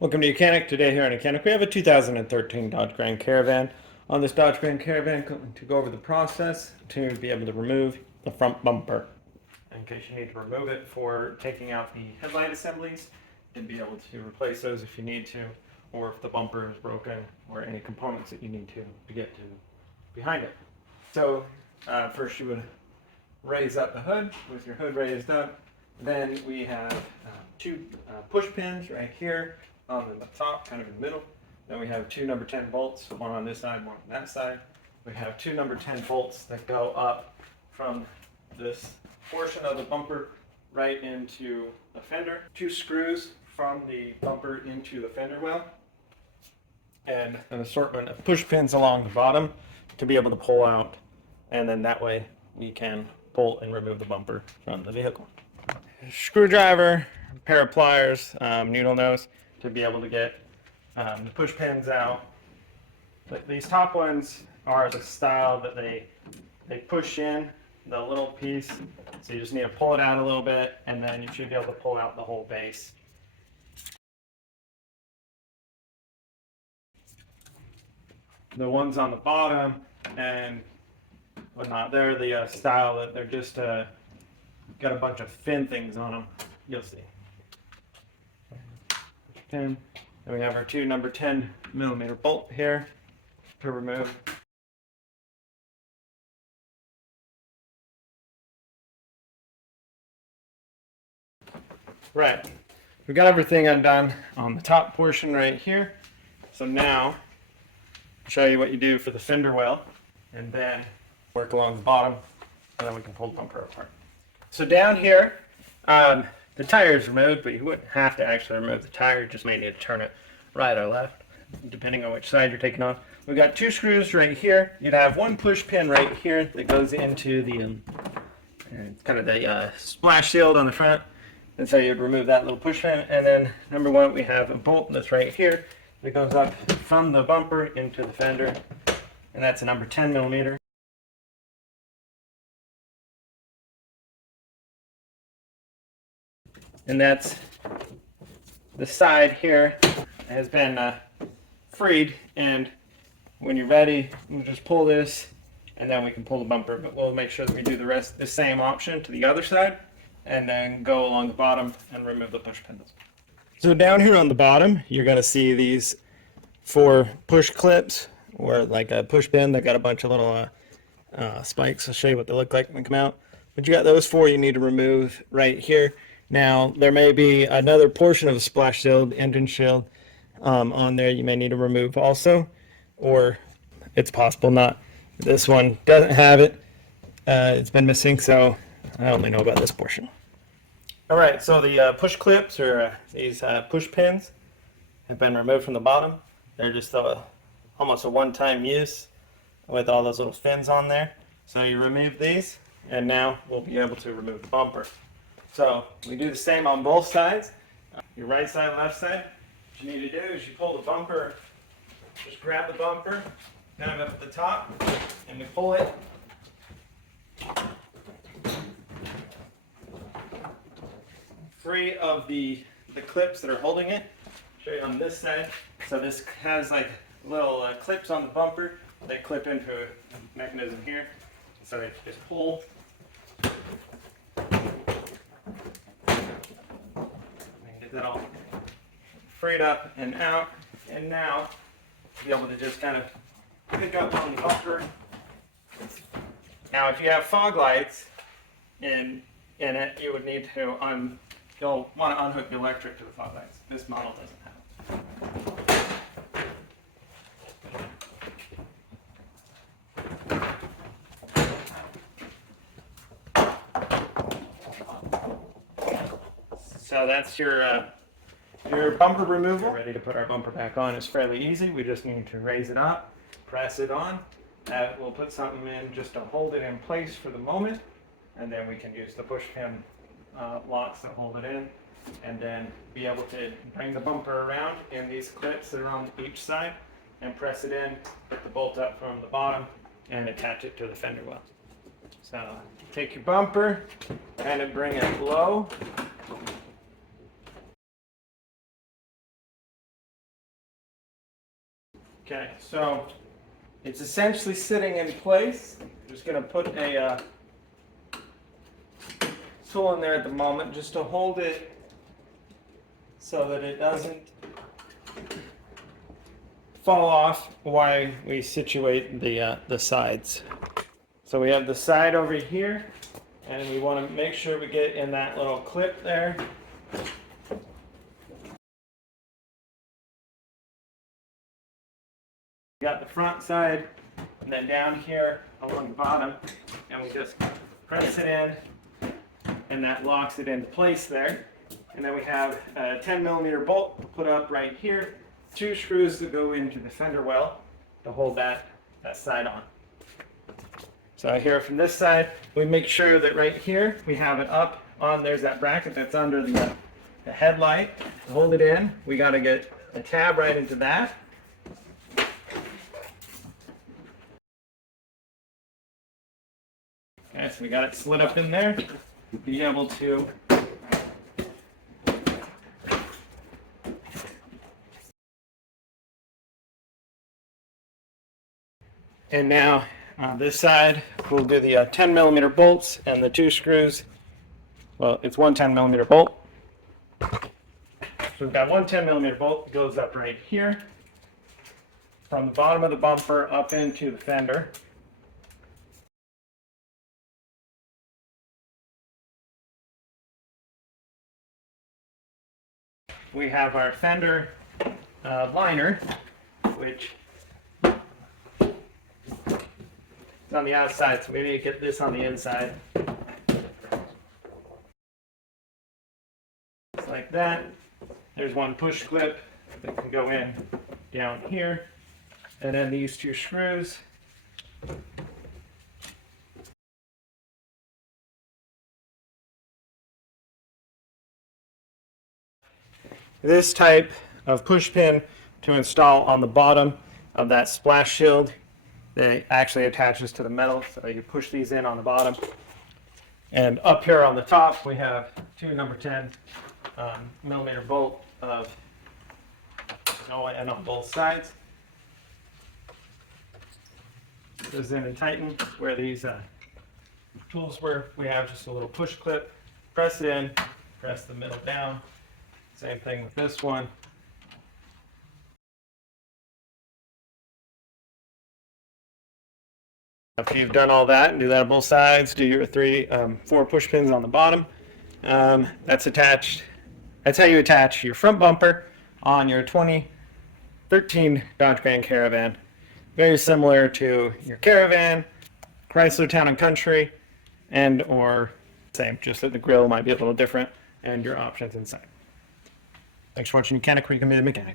Welcome to YOUCANIC. Today here on YOUCANIC we have a 2013 Dodge Grand Caravan. On this Dodge Grand Caravan, going to go over the process to be able to remove the front bumper. In case you need to remove it for taking out the headlight assemblies, and be able to replace those if you need to, or if the bumper is broken, or any components that you need to get to behind it. So first you would raise up the hood with your hood raised up. Then we have two push pins right here on the top, kind of in the middle. Then we have two number 10 bolts, one on this side, one on that side. We have two number 10 bolts that go up from this portion of the bumper right into the fender. Two screws from the bumper into the fender well. And an assortment of push pins along the bottom to be able to pull out. And then that way we can pull and remove the bumper from the vehicle. Screwdriver, pair of pliers, needle nose to be able to get the push pins out. But these top ones are the style that they push in the little piece, so you just need to pull it out a little bit and then you should be able to pull out the whole base. The ones on the bottom and whatnot, they're the style that they're just got a bunch of fin things on them. You'll see. Pin. And we have our two number 10 millimeter bolt here to remove. Right. We've got everything undone on the top portion right here. So now I'll show you what you do for the fender well and then work along the bottom and then we can pull the bumper apart. So down here, the tire is removed, but you wouldn't have to actually remove the tire. You just may need to turn it right or left, depending on which side you're taking off. We've got two screws right here. You'd have one push pin right here that goes into the kind of the splash shield on the front. And so you'd remove that little push pin. And then number one, we have a bolt that's right here that goes up from the bumper into the fender. And that's a number 10 millimeter. And that's the side here has been freed, and when you're ready we'll just pull this and then we can pull the bumper, but we'll make sure that we do the same option to the other side and then go along the bottom and remove the push pins. So down here on the bottom you're going to see these 4 push clips, or like a push pin that got a bunch of little spikes. I'll show you what they look like when they come out, but you got those 4 you need to remove right here. Now, there may be another portion of the splash shield, engine shield, on there you may need to remove also, or it's possible not. This one doesn't have it. It's been missing, so I only know about this portion. Alright, so the push clips, or these push pins, have been removed from the bottom. They're just almost a one-time use with all those little fins on there. So you remove these, and now we'll be able to remove the bumper. So we do the same on both sides. Your right side, left side. What you need to do is you pull the bumper, just grab the bumper, kind of up at the top, and we pull it. Free of the clips that are holding it. I'll show you on this side. So this has like little clips on the bumper. They clip into a mechanism here. So they just pull. That all freed up and out, and now be able to just kind of pick up on the bumper. Now if you have fog lights in it, you would need to you'll want to unhook the electric to the fog lights. This model doesn't have it. So that's your bumper removal. We're ready to put our bumper back on. It's fairly easy. We just need to raise it up, press it on. We'll put something in just to hold it in place for the moment, and then we can use the push pin locks that hold it in, and then be able to bring the bumper around in these clips that are on each side and press it in, put the bolt up from the bottom, and attach it to the fender well. So take your bumper, kind of bring it low. Okay, so it's essentially sitting in place. I'm just going to put a tool in there at the moment just to hold it so that it doesn't fall off while we situate the sides. So we have the side over here, and we want to make sure we get in that little clip there. We got the front side, and then down here along the bottom, and we just press it in, and that locks it into place there. And then we have a 10mm bolt put up right here, 2 screws that go into the fender well to hold that side on. So here from this side, we make sure that right here we have it up on, there's that bracket that's under the headlight. To hold it in, we got to get a tab right into that. Okay, so we got it slid up in there. Be able to and now on this side we'll do the 10mm bolts and the 2 screws. Well, it's one 10mm bolt. So we've got one 10mm bolt that goes up right here from the bottom of the bumper up into the fender. We have our fender liner, which is on the outside, so we need to get this on the inside. Just like that. There's one push clip that can go in down here, and then these 2 screws. This type of push pin to install on the bottom of that splash shield. They actually attaches to the metal, so you push these in on the bottom. And up here on the top, we have 2 number 10mm bolt of and on both sides. Goes in and tighten where these tools were. We have just a little push clip. Press it in, press the middle down. Same thing with this one. After you've done all that, do that on both sides, do your 4 push pins on the bottom. That's attached. That's how you attach your front bumper on your 2013 Dodge Grand Caravan. Very similar to your Caravan, Chrysler Town Country, and or same, just that the grill might be a little different and your options inside. Thanks for watching YOUCANIC, where you can be the mechanic.